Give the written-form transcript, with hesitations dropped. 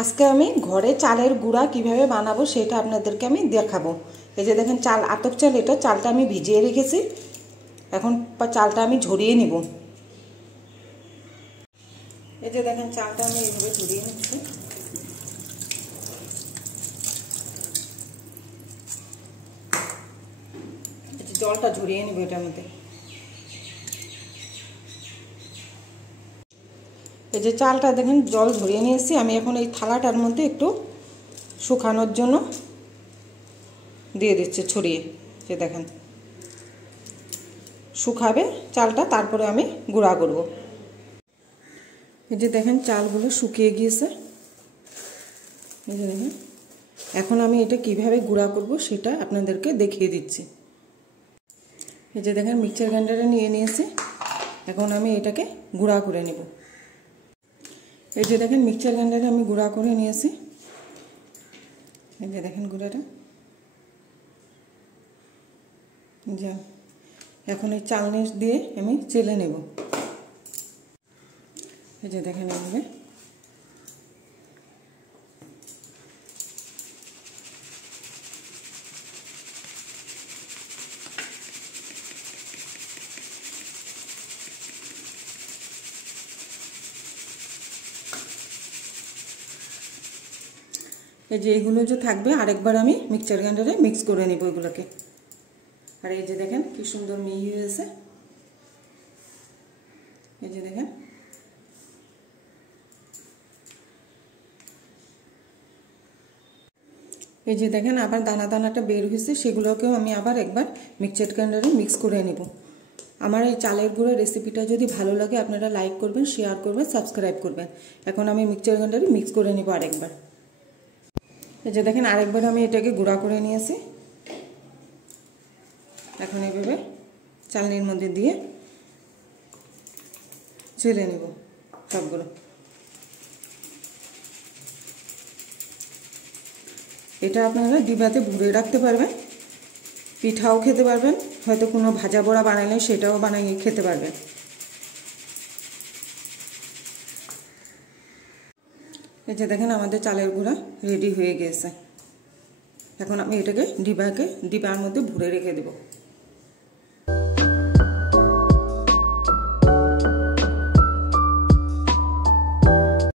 আজকে আমি ঘরে চালের গুঁড়া কিভাবে বানাবো সেটা আপনাদেরকে আমি দেখাবো। এই যে দেখেন চাল, আতপ চাল, এটা চালটা আমি ভিজিয়ে রেখেছি। এখন চালটা আমি ঝরিয়ে নিব। এই যে দেখেন চালটা আমি এইভাবে ঝরিয়ে নিচ্ছি। জলটা ঝরিয়ে নিব এটার মধ্যে। এই যে চালটা দেখেন জল ঝরিয়ে নিয়েছি। আমি এখন এই থালাটার মধ্যে একটু শুকানোর জন্য দিয়ে দিচ্ছি ছড়িয়ে। যে দেখেন শুকাবে চালটা, তারপরে আমি গুঁড়া করব। এই যে দেখেন চালগুলো শুকিয়ে গিয়েছে। এই যে দেখেন এখন আমি এটা কিভাবে গুঁড়া করব সেটা আপনাদেরকে দেখিয়ে দিচ্ছি। এই যে দেখেন মিক্সচার গ্রাইন্ডারে নিয়ে নিয়েছি। এখন আমি এটাকে গুঁড়া করে নেব। এই যে দেখেন মিক্সচার গ্রাইন্ডারে আমি গুঁড়া করে নিয়েছি। এই যে দেখেন গুঁড়াটা। যা এখন এই চালনি দিয়ে আমি চেলে নেব। এই যে দেখেন এইভাবে। এই যে এগুলো যে থাকবে আরেকবার আমি মিক্সচার গ্রাইন্ডারে মিক্স করে নেব এগুলোকে। আর এই যে দেখেন কি সুন্দর মিহি হয়েছে। এই যে দেখেন এই যে দেখেন আবার দানা দানাটা বের হয়েছে, সেগুলোকেও আমি আবার একবার মিক্সচার গ্রাইন্ডারে মিক্স করে নেব। আমার এই চালের গুঁড়োর রেসিপিটা যদি ভালো লাগে আপনারা লাইক করবেন, শেয়ার করবেন, সাবস্ক্রাইব করবেন। এখন আমি মিক্সচার গ্রাইন্ডারে মিক্স করে নেব আরেকবার। এই যে দেখেন আরেকবার আমি এটাকে গুঁড়া করে নিয়েছি। এখন এইভাবে চালনির মধ্যে দিয়ে চেলে নেব সবগুলো। এটা আপনারা ডিবাতে ভরে রাখতে পারবেন, পিঠাও খেতে পারবেন, হয়তো কোনো ভাজা বড়া বানাইলে সেটাও বানিয়ে খেতে পারবেন। এই যে দেখেন আমাদের চালের গুঁড়া রেডি হয়ে গেছে। এখন আমি এটাকে ডিবার মধ্যে ভরে রেখে দেব।